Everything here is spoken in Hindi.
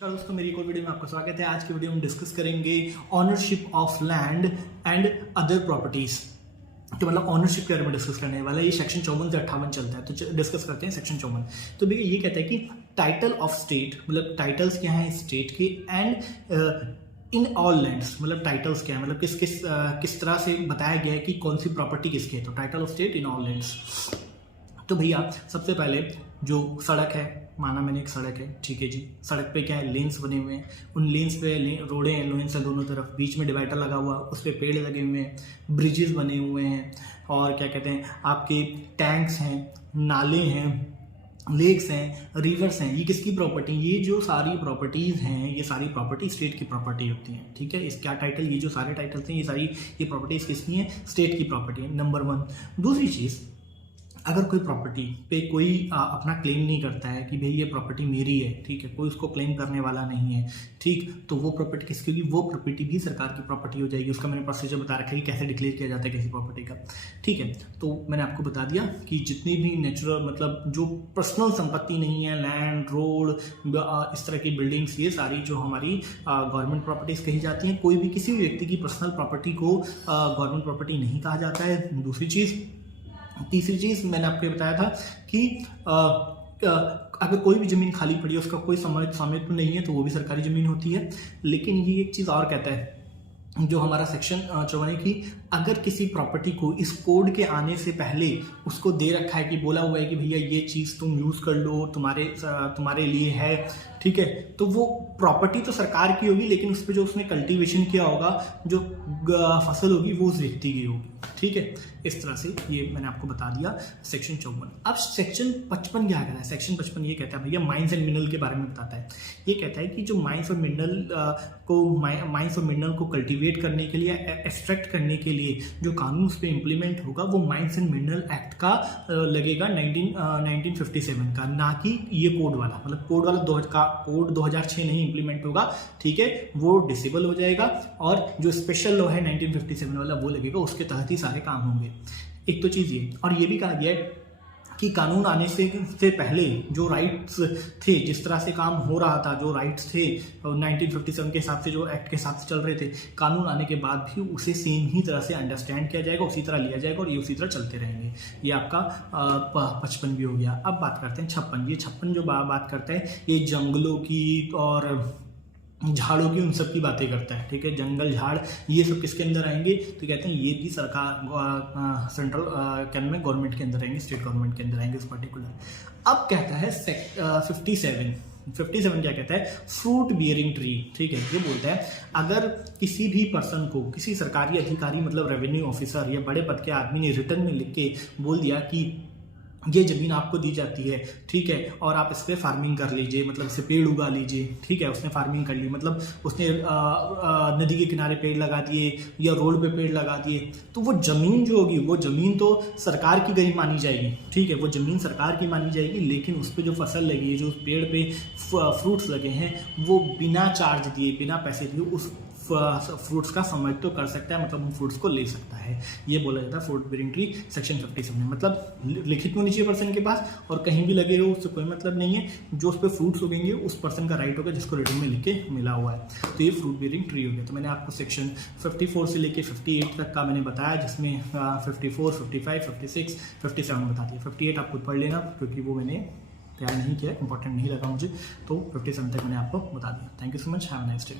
दोस्तों, मेरी एक और वीडियो में आपका स्वागत है। आज की वीडियो में डिस्कस करेंगे ownership of land and other properties. तो मतलब ऑनरशिप के बारे में डिस्कस करने वाला है। ये सेक्शन 54 से 58 चलता है, तो डिस्कस करते हैं सेक्शन 54। तो भैया ये कहता है कि टाइटल ऑफ स्टेट, मतलब टाइटल्स क्या है स्टेट के, एंड इन ऑल लैंड्स, मतलब टाइटल्स क्या है, मतलब किस तरह से बताया गया है कि कौन सी प्रॉपर्टी किसकी है। तो title of state in all lands. तो भैया सबसे पहले जो सड़क है, माना मैंने एक सड़क है, ठीक है जी। सड़क पे क्या है, लेन्स बने हुए हैं, उन लेन्स पे रोडें हैं, लेन्स है दोनों तरफ, बीच में डिवाइडर लगा हुआ, उस पर पेड़ लगे हुए हैं, ब्रिजेस बने हुए हैं, और क्या कहते हैं आपके टैंक्स हैं, नाले हैं, लेक्स हैं, रिवर्स हैं। ये किसकी प्रॉपर्टी? ये जो सारी प्रॉपर्टीज़ हैं, ये सारी प्रॉपर्टी स्टेट की प्रॉपर्टी होती हैं, ठीक है। इस क्या टाइटल, ये जो सारे टाइटल्स हैं, ये प्रॉपर्टीज़ किसकी हैं? स्टेट की प्रॉपर्टी है, नंबर 1। दूसरी चीज़, अगर कोई प्रॉपर्टी पे कोई अपना क्लेम नहीं करता है कि भाई ये प्रॉपर्टी मेरी है, ठीक है, कोई उसको क्लेम करने वाला नहीं है, ठीक, तो वो प्रॉपर्टी किसकी होगी? वो प्रॉपर्टी भी सरकार की प्रॉपर्टी हो जाएगी। उसका मैंने प्रोसीजर बता रखा है कि कैसे डिक्लेयर किया जाता है किसी प्रॉपर्टी का, ठीक है। तो मैंने आपको बता दिया कि जितनी भी नेचुरल, मतलब जो पर्सनल संपत्ति नहीं है, लैंड, रोड, इस तरह की बिल्डिंग्स, ये सारी जो हमारी गवर्नमेंट प्रॉपर्टीज कही जाती हैं। कोई भी किसी भी व्यक्ति की पर्सनल प्रॉपर्टी को गवर्नमेंट प्रॉपर्टी नहीं कहा जाता है। दूसरी चीज़, तीसरी चीज मैंने आपको बताया था कि अगर कोई भी जमीन खाली पड़ी है, उसका कोई स्वामित्व नहीं है, तो वो भी सरकारी जमीन होती है। लेकिन ये एक चीज और कहता है, जो हमारा सेक्शन 54 की, अगर किसी प्रॉपर्टी को इस कोड के आने से पहले उसको दे रखा है कि बोला हुआ है कि भैया ये चीज़ तुम यूज़ कर लो, तुम्हारे लिए है, ठीक है, तो वो प्रॉपर्टी तो सरकार की होगी, लेकिन उस पर जो उसने कल्टीवेशन किया होगा, जो फसल होगी, वो उस व्यक्ति की होगी, ठीक है। इस तरह से ये मैंने आपको बता दिया सेक्शन 54। अब सेक्शन 55 क्या कहता है? सेक्शन 55 ये कहता है भैया माइंस एंड मिनरल के बारे में बताता है। ये कहता है कि जो माइंस और मिनरल को कल्टीवेट करने के लिए, एक्सट्रैक्ट करने के लिए जो कानून उस पर इम्प्लीमेंट होगा, वो माइंस एंड मिनरल एक्ट का लगेगा 1957 का, ना कि ये कोड वाला। मतलब कोड वाला कोड 2006 नहीं इम्प्लीमेंट होगा, ठीक है, वो डिसेबल हो जाएगा, और जो स्पेशल लॉ है 1957 वाला वो लगेगा, उसके तहत ही सारे काम होंगे। एक तो चीज़ ये, और ये भी कहा गया है कि कानून आने से पहले जो राइट्स थे, जिस तरह से काम हो रहा था, जो राइट्स थे 1957 के हिसाब से, जो एक्ट के हिसाब से चल रहे थे, कानून आने के बाद भी उसे सेम ही तरह से अंडरस्टैंड किया जाएगा, उसी तरह लिया जाएगा, और ये उसी तरह चलते रहेंगे। ये आपका 55 भी हो गया। अब बात करते हैं 56। ये 56 जो बात करता है, ये जंगलों की और झाड़ों की, उन सब की बातें करता है, ठीक है। जंगल, झाड़, ये सब किसके अंदर आएंगे? तो कहते हैं ये भी सरकार, सेंट्रल गवर्नमेंट के अंदर आएंगे, स्टेट गवर्नमेंट के अंदर आएंगे उस पर्टिकुलर। अब कहता है 57 क्या कहता है? फ्रूट बियरिंग ट्री, ठीक है। ये बोलता है अगर किसी भी पर्सन को, किसी सरकारी अधिकारी, मतलब रेवेन्यू ऑफिसर या बड़े पद के आदमी ने रिटर्न में लिख के बोल दिया कि ये जमीन आपको दी जाती है, ठीक है, और आप इस पर फार्मिंग कर लीजिए, मतलब इसे पेड़ उगा लीजिए, ठीक है, उसने फार्मिंग कर ली, मतलब उसने नदी के किनारे पेड़ लगा दिए या रोड पे पेड़ लगा दिए, तो वो जमीन जो होगी, वो जमीन तो सरकार की गई मानी जाएगी, ठीक है, वो जमीन सरकार की मानी जाएगी। लेकिन उस पर जो फसल लगी है, जो उस पेड़ पे फ्रूट्स लगे हैं, वो बिना चार्ज दिए, बिना पैसे दिए उस फ्रूट्स का संरक्षण तो कर सकता है, मतलब उन फ्रूट्स को ले सकता है। ये बोला जाता है फ्रूट बियरिंग ट्री सेक्शन 57 में। मतलब लिखित होनी चाहिए पर्सन के पास, और कहीं भी लगे हो उससे कोई मतलब नहीं है। जो उस पर फ्रूट्स उगेंगे उस पर्सन का राइट होगा, जिसको रिटर्न में लिख के मिला हुआ है। तो ये फ्रूट बियरिंग ट्री हो गया। तो मैंने आपको सेक्शन 54 से लेके 58 तक का मैंने बताया, जिसमें 54, 55, 56, 57 बता दिया। 58 आप खुद पढ़ लेना, क्योंकि वो मैंने तैयार नहीं किया, इंपॉर्टेंट नहीं लगा मुझे, तो 57 तक मैंने आपको बता दिया। Thank you so much, have a nice day.